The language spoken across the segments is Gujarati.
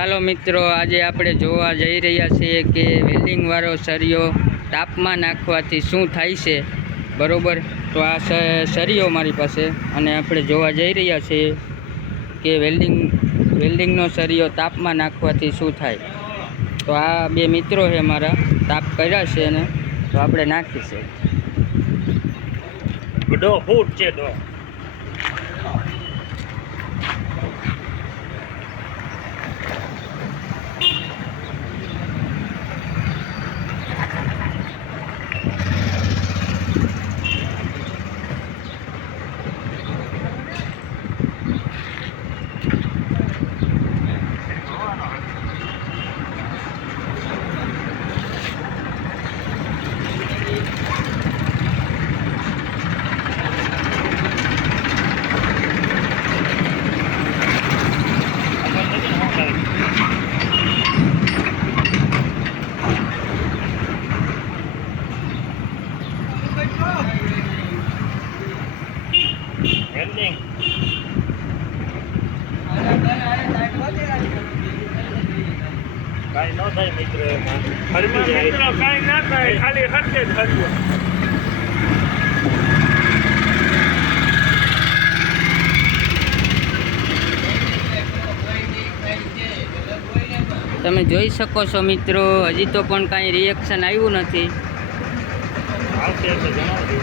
ચાલો મિત્રો, આજે આપણે જોવા જઈ રહ્યા છીએ કે વેલ્ડિંગવાળો સરિયો તાપમાં નાખવાથી શું થાય છે. બરાબર? તો આ સરિયો મારી પાસે અને આપણે જોવા જઈ રહ્યા છીએ કે વેલ્ડિંગ, વેલ્ડિંગનો સરિયો તાપમાં નાખવાથી શું થાય. તો આ બે મિત્રો છે મારા, તાપ કર્યા છે ને તો આપણે નાખીશું. ડો ફૂટ છે ડો વેલ્ડિંગ કાંઈ ન થાય મિત્ર એમાં. ફરવી કાંઈ ના થાય ખાલી હટકે જ ફરવું. તમે જોઈ શકો છો મિત્રો હજી તો પણ કાંઈ રિએક્શન આવ્યું નથી. આવશે એટલે જણાવજો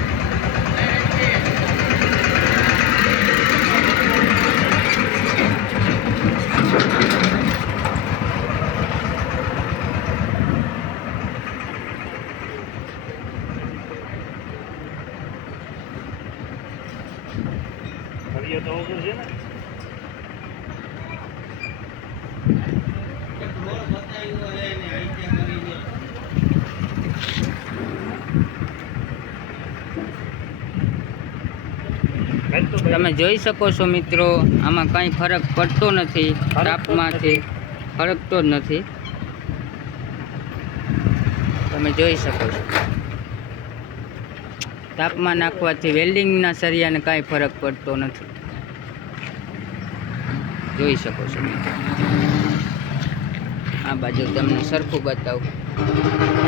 તો ઓગળું છે ને? તમે જોઈ શકો છો મિત્રો આમાં કાંઈ ફરક પડતો નથી તાપમાંથી ફરકતો જ નથી. તમે જોઈ શકો છો. તાપમાં નાખવાથી વેલ્ડિંગના સરિયાને કાંઈ ફરક પડતો નથી. જોઈ શકો છો મિત્રો. આ બાજુ તમને સરખું બતાવું.